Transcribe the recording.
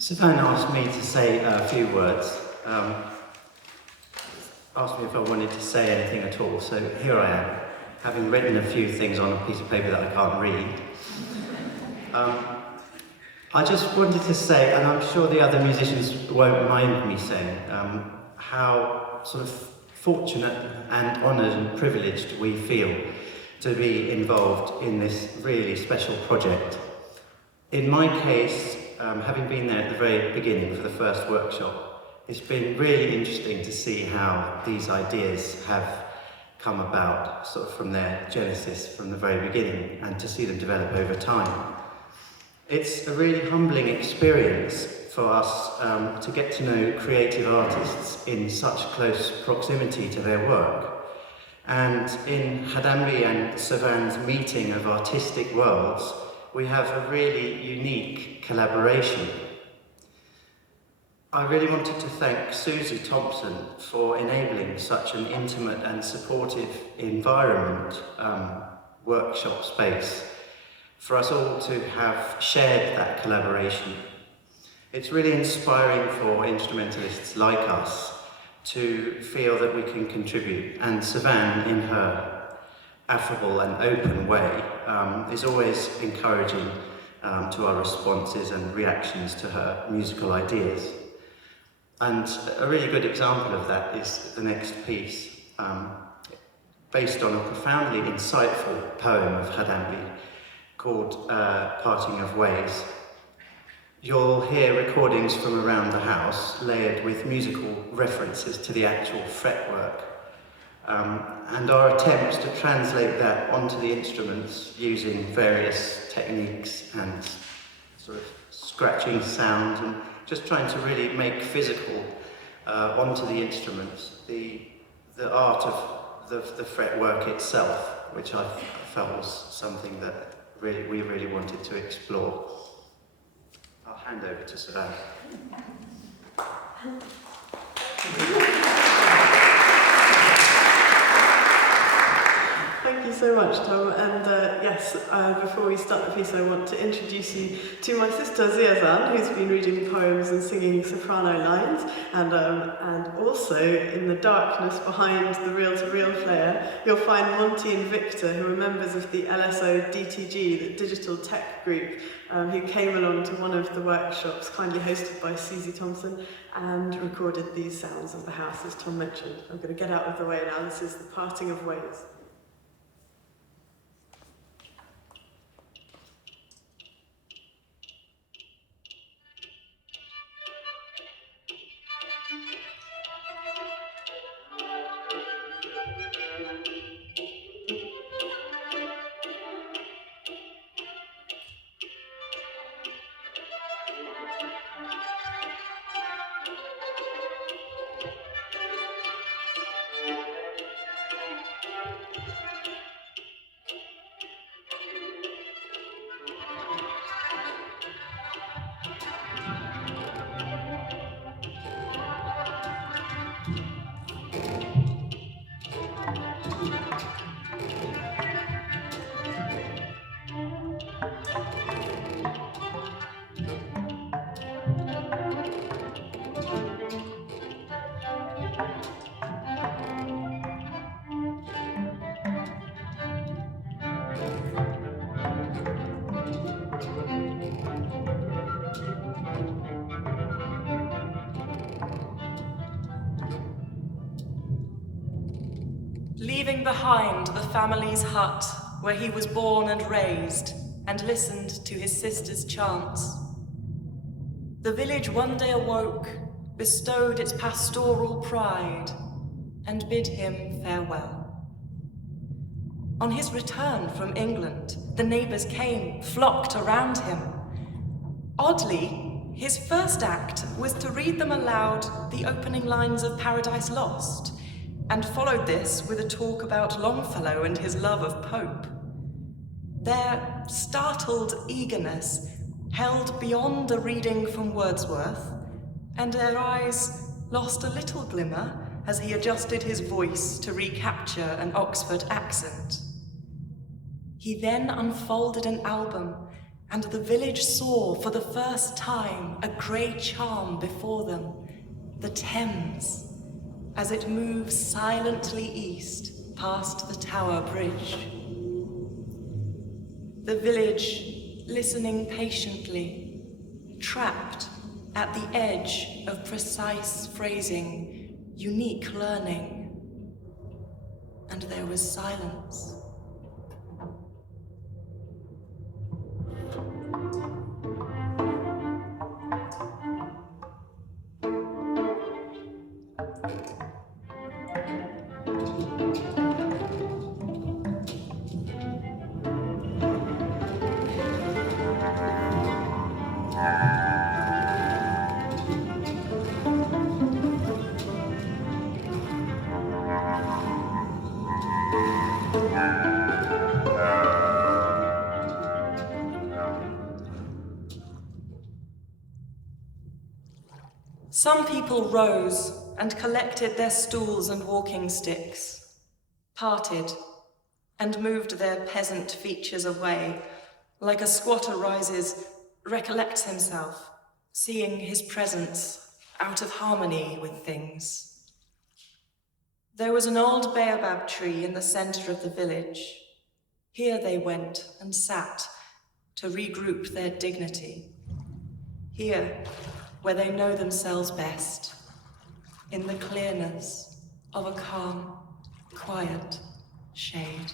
Cevanne asked me to say a few words, asked me if I wanted to say anything at all, so here I am, having written a few things on a piece of paper that I can't read. I just wanted to say, and I'm sure the other musicians won't mind me saying, how sort of fortunate and honoured and privileged we feel to be involved in this really special project. In my case, having been there at the very beginning for the first workshop, it's been really interesting to see how these ideas have come about, sort of from their genesis from the very beginning, and to see them develop over time. It's a really humbling experience for us to get to know creative artists in such close proximity to their work. And in Hadambi and Cevanne's meeting of artistic worlds, we have a really unique collaboration. I really wanted to thank Susie Thompson for enabling such an intimate and supportive environment, workshop space, for us all to have shared that collaboration. It's really inspiring for instrumentalists like us to feel that we can contribute, and Cevanne, in her affable and open way, is always encouraging to our responses and reactions to her musical ideas. And a really good example of that is the next piece, based on a profoundly insightful poem of Hadambi called Parting of Ways. You'll hear recordings from around the house layered with musical references to the actual fretwork, and our attempts to translate that onto the instruments using various techniques and sort of scratching sound, and just trying to really make physical onto the instruments the art of the fretwork itself, which I felt was something that we really wanted to explore. I'll hand over to Cevanne. Thank you so much, Tom. And yes, before we start the piece, I want to introduce you to my sister Ziazan, who's been reading poems and singing soprano lines, and also in the darkness behind the reel-to-reel player, you'll find Monty and Victor, who are members of the LSO DTG, the Digital Tech Group, who came along to one of the workshops, kindly hosted by Susie Thompson, and recorded these sounds of the house, as Tom mentioned. I'm going to get out of the way now. This is The Parting of Ways. Leaving behind the family's hut where he was born and raised, and listened to his sister's chants. The village one day awoke, bestowed its pastoral pride, and bid him farewell. On his return from England, the neighbours came, flocked around him. Oddly, his first act was to read them aloud the opening lines of Paradise Lost, and followed this with a talk about Longfellow and his love of Pope. Their startled eagerness held beyond a reading from Wordsworth, and their eyes lost a little glimmer as he adjusted his voice to recapture an Oxford accent. He then unfolded an album and the village saw for the first time a grey charm before them, the Thames, as it moves silently east past the Tower Bridge. The village listening patiently, trapped at the edge of precise phrasing, unique learning. And there was silence. Some people rose and collected their stools and walking sticks, parted, and moved their peasant features away, like a squatter rises, recollects himself, seeing his presence out of harmony with things. There was an old baobab tree in the center of the village. Here they went and sat to regroup their dignity. Here, where they know themselves best, in the clearness of a calm, quiet shade.